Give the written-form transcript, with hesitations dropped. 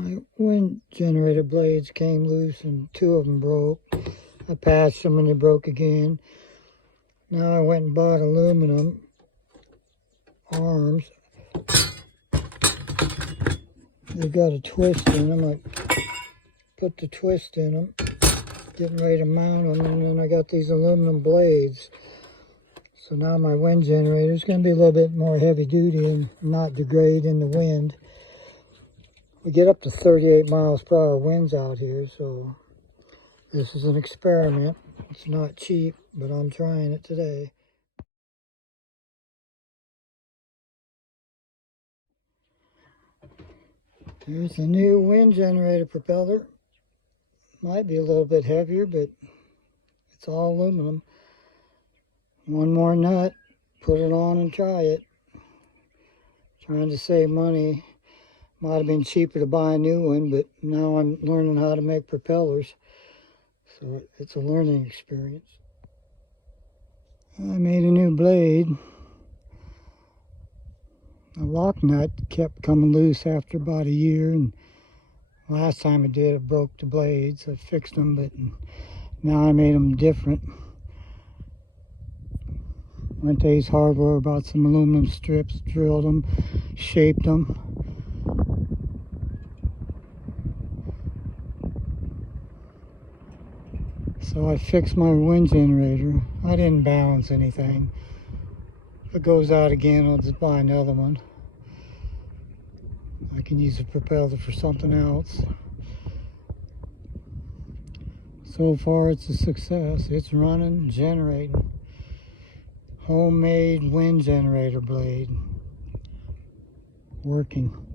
My wind generator blades came loose and 2 of them broke. I patched them and they broke again. Now I went and bought aluminum arms. They've got a twist in them. I put the twist in them, getting ready to mount them, and then I got these aluminum blades. So now my wind generator is going to be a little bit more heavy duty and not degrade in the wind. We get up to 38 miles per hour winds out here, so this is an experiment. It's not cheap, but I'm trying it today. Here's the new wind generator propeller. Might be a little bit heavier, but it's all aluminum. One more nut, put it on and try it. Trying to save money. Might have been cheaper to buy a new one, but now I'm learning how to make propellers. So it's a learning experience. I made a new blade. The lock nut kept coming loose after about a year, and last time I did it broke the blades. I fixed them, but now I made them different. Went to Ace Hardware, bought some aluminum strips, drilled them, shaped them. So I fixed my wind generator. I didn't balance anything. If it goes out again, I'll just buy another one. I can use the propeller for something else. So far it's a success. It's running, generating. Homemade wind generator blade. Working.